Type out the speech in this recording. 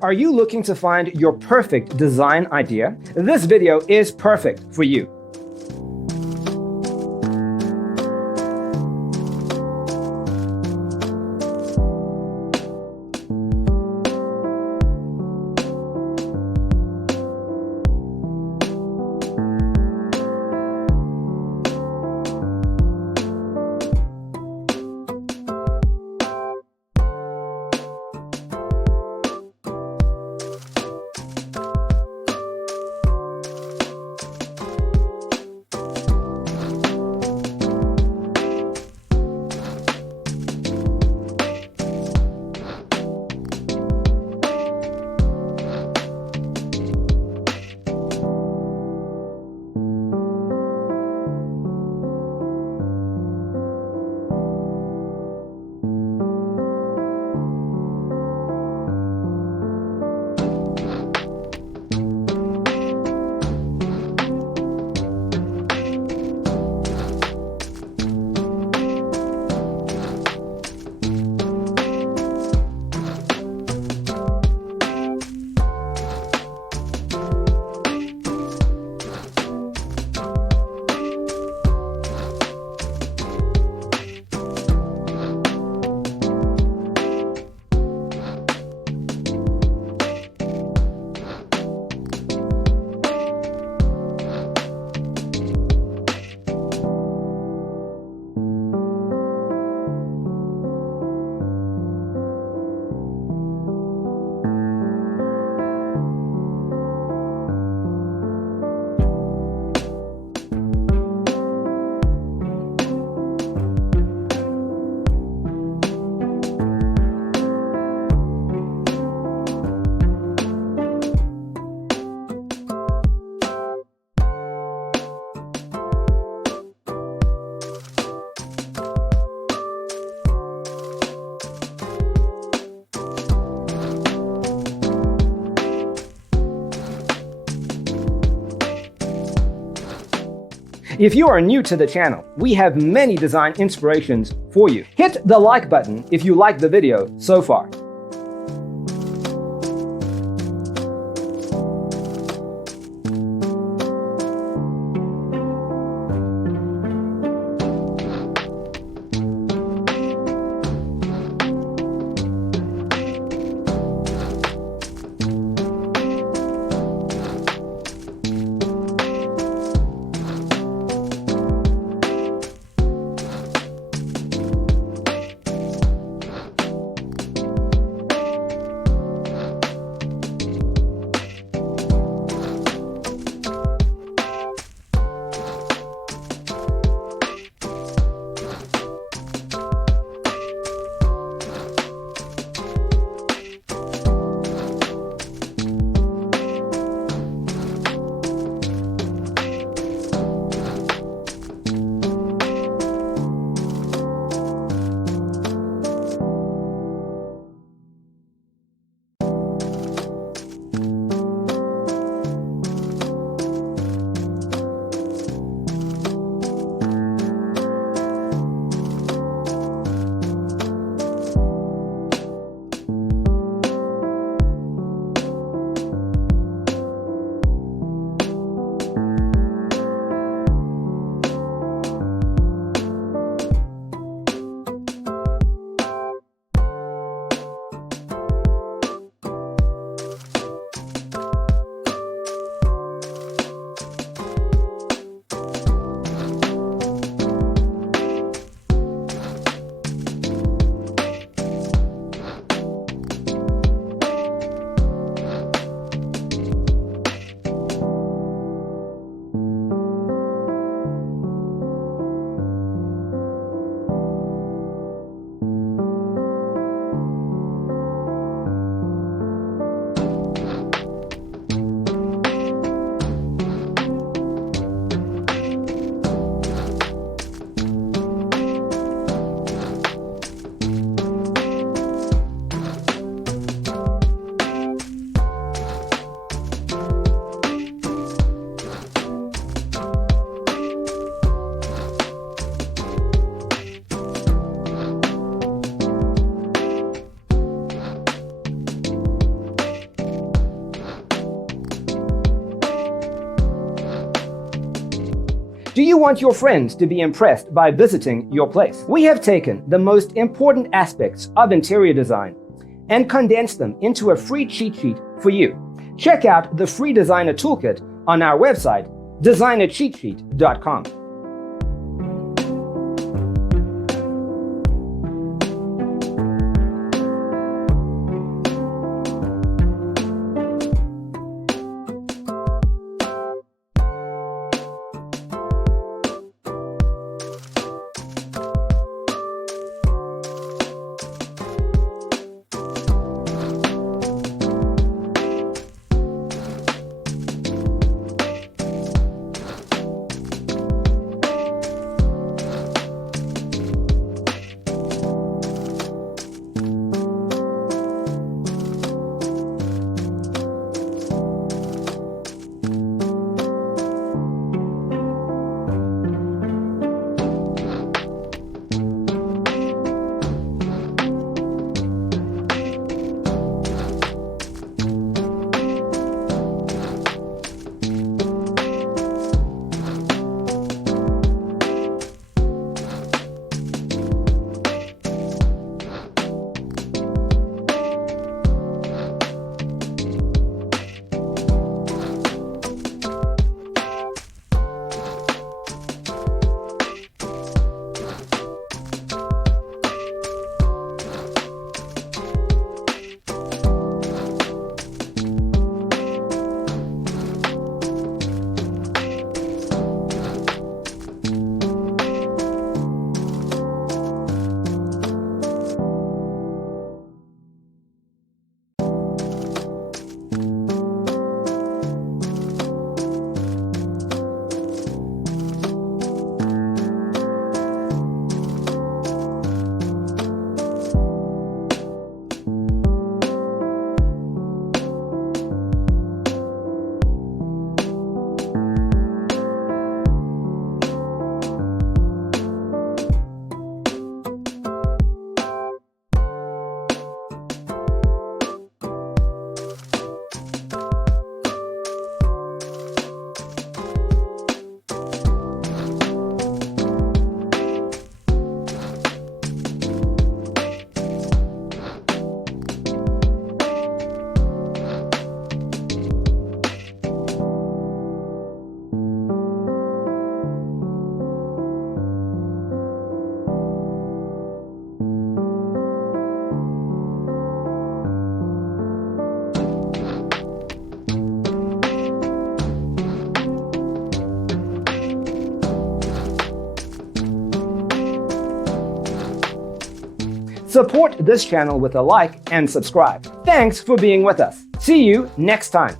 Are you looking to find your perfect design idea? This video is perfect for you. If you are new to the channel, we have many design inspirations for you. Hit the like button if you like the video so far. Do you want your friends to be impressed by visiting your place? We have taken the most important aspects of interior design and condensed them into a free cheat sheet for you. Check out the free designer toolkit on our website, designercheatsheet.com. Support this channel with a like and subscribe. Thanks for being with us. See you next time.